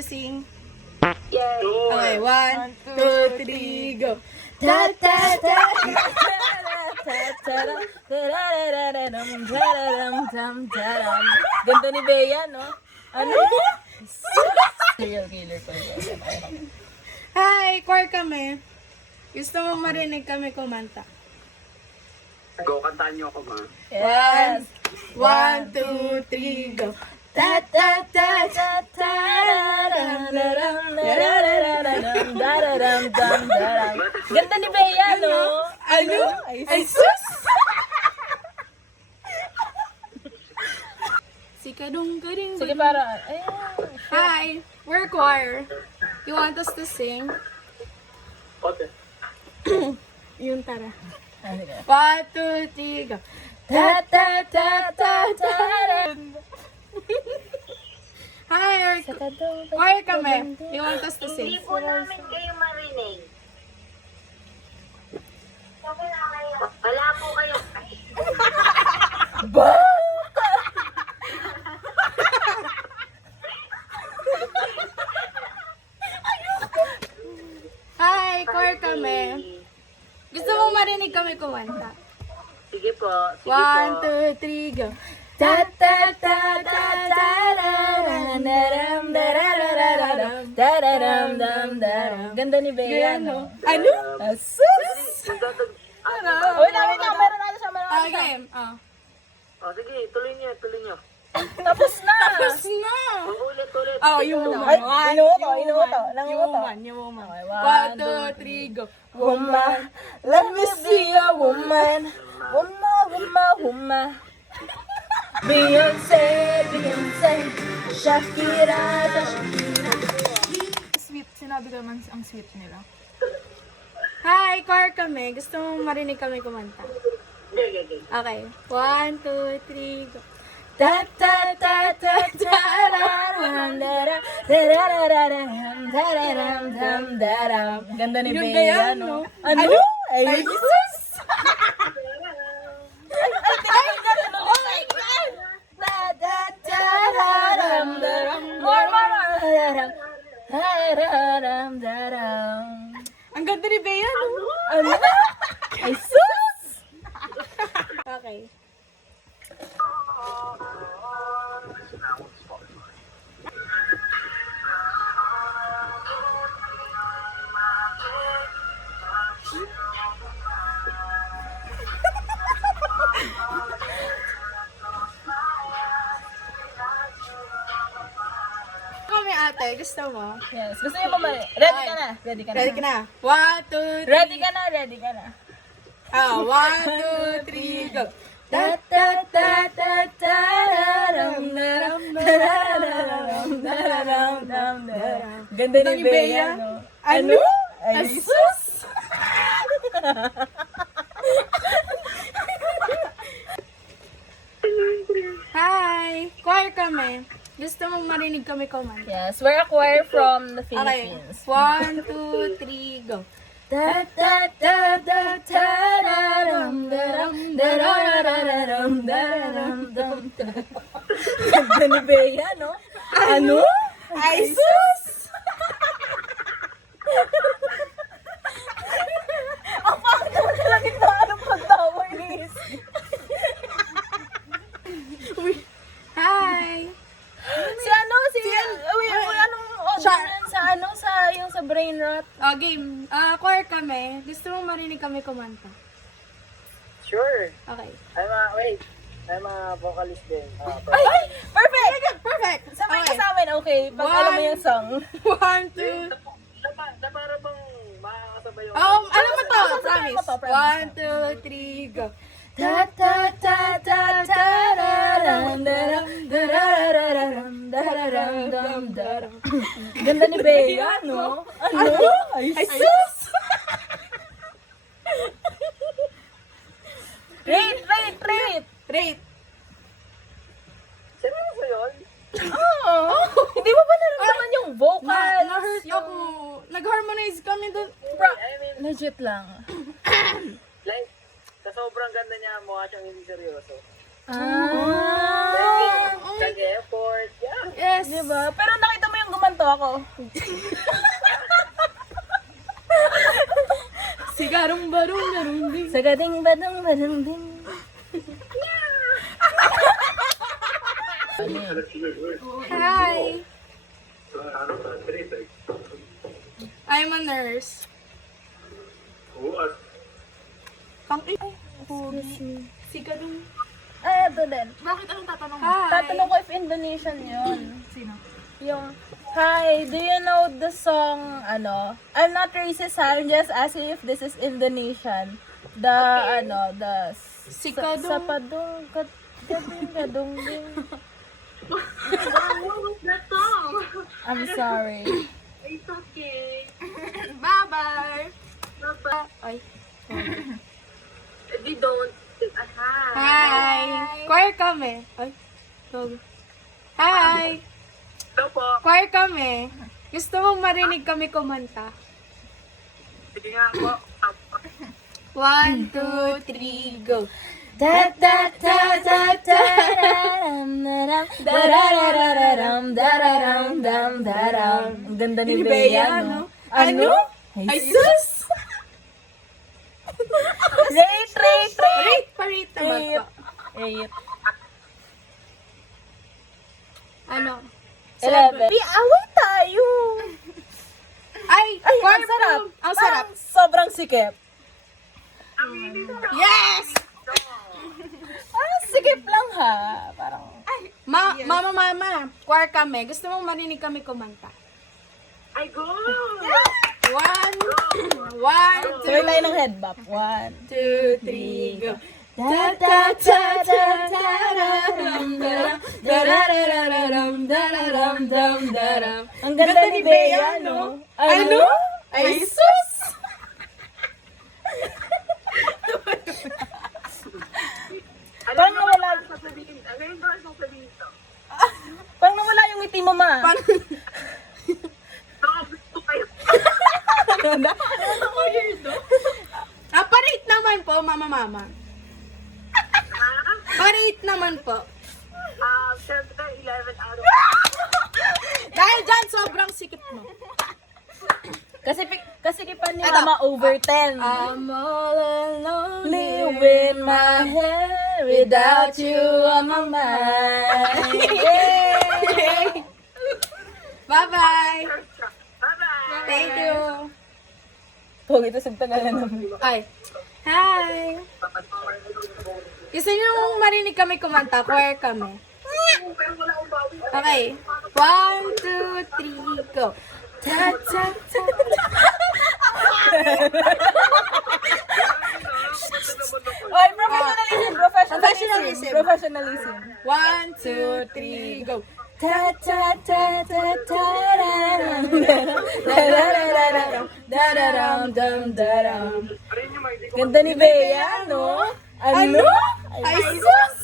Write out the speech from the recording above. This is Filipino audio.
Sing. Yay! Okay, 1, 2, 3, go. Ta ta ta. Ganda ni Bea, no? Ano? Serial killer ko. Hi, choir kami. Gusto mo marinig kami kumanta? Go, kantahan niyo ako, ma. Yes! 1, 2, 3, go. Ta ta ta ta ta. Ganda ni Bea, no? Ano? Ay, sus! Si kadung kading. Sige, para. Ay, Hi, we're choir. You want us to sing? Okay. Yun, tara. ano ka? 1, 2, 3, go. Ta ta ta ta ta. Hi, choir kami. You want us to sing? Hindi po namin kayo marinig. Wala po kayo. Hi, choir kami. Gusto mo marinig kami kumanta? Sige po. Sige 1, po. 2, 3, go. Ta ta ta ta ta Ganda ni Bea, no? Ano? Asus! Magdadag... Wait lang, meron na siya, meron na siya. Okay. Oh, sige, tuloy niyo, tuloy niyo. Tapos na! Tapos na. Ulit. Oh, yung woman. Ay, inuuto. Yung woman. Okay, 1, 2, 3, go. Woman, let me see a woman. Woman. Beyonce, Shakira. Sweet. Sinabi ko naman ang sweet nila. Hi, choir kami. Gusto mo marinig kami kumanta? Sige. Okay. 1, 2, 3, go. Ta ta ta ta ta Ganda ni Yung Bea, gaya, no? no? Ano? Ay, Jesus! Oh my God! Ang ganda ni Bea, no? Ano? Ay, sus! Okay. Kami ate, gusto mo? Yes. Gusto niyo ba Ready ka na? Ready ka na? 1, 2, 3. Ready ka na? Ah, 1, 2, 3, go. Ta ta ta ta ta Ganda ni Bea, no? Ano? Ay, sus! Hi! Choir kami. Gusto mong marinig kami kumanta? Yes, we're a choir from the Okay. Philippines. 1, 2, 3, go. Ta ta ta ta ta Ganda ni Bea, no? Ano? Ay, sus! Ang pangit naman talaga na anong pagtawa ni Hi! anong audition sa sa brain rot? Oh, game. Choir kami. Gusto mong marinig kami kumanta? Sure. Okay. I'm a vocalist din. Ay! Perfect! Perfect! Sabay ka sa amin, okay? Pag alam mo yung song. 1, 2, Na para bang makakasabay yung... alam mo to, Sabi mo to, promise. promise. 1, 2, 3, go. Ta ta ta ta ta Ganda ni Bea, no? Ano? Ay, sus! Rate! Rate. Seryoso yun? Oo. Hindi mo ba naramdaman yung vocals? Na-hurt ako. Nag-harmonize kami doon. I mean, Legit lang. like, sa sobrang ganda niya, mukha siyang hindi seryoso. Ah. Nag-effort, yeah. Yes. Diba? Pero nakita mo yung kumanto ako. Sigarong barong barong ding. Sagading badong badong ding. Hi! I'm a nurse. Pang ay, pogi. Sigarong. Ay, ito din. Bakit anong tatanong mo? Hi! Tatanong ko if Indonesian yun. Sino? Yung, hi, do you know the song, ano? I'm not racist, ha? I'm just asking if this is Indonesian. The, ano, the... Sikadong. Sapadong, gadong, ding. What's that song? I'm sorry. It's okay. Bye-bye! Papa, Ay. they don't. Hi! Choir kami. Ay. Dog. Hi! Ito po. Choir kami. Gusto mong marinig kami kumanta? Sige nga po. 1, 2, 3, go! Da da da da da dararam dararam dam daram. Ang ganda ni Bea, no? Ano? Ay, sus! Rate. Rate pa rate naman po. 8. Ano? 11. Away tayo. Ay! Ay, choir ang sarap. po. Ang sarap. Sobrang sikip. Yes! Sikip lang ha. Parang, Mama, choir kami. Gusto mong marinig kami kumanta? I go. 1, 2, sabay tayo ng head bop. 1, 2, 3, go! da da da da dararam dararam dararam dam daram. Ang ganda ni Bea, no? Ano? Ay, sus! Parang nawala, Sasabihin, ano yung gusto kong sabihin to? parang nawala yung ngiti mo, ma. Baka gusto kayo. Parate naman po, mama. Parate naman po. Siyempre, 11 out of Dahil dyan, sobrang sikip mo. Kasi kipan ni Mama over 10. I'm all alone Live in my head without you on my mind. Yay! Bye-bye. Bye-bye. Thank you. Pogi, ito sagtagalan naman. Ay. Hi. Gusto niyo marinig kami kumanta? Choir kami. Okay. 1, 2, 3, go. Ta ta ta. Oy, professionalism. 1, 2, 3, go. Ta ta ta ta ta dararam dam daram. Ganda ni Bea, no? Ano? Ay, sus!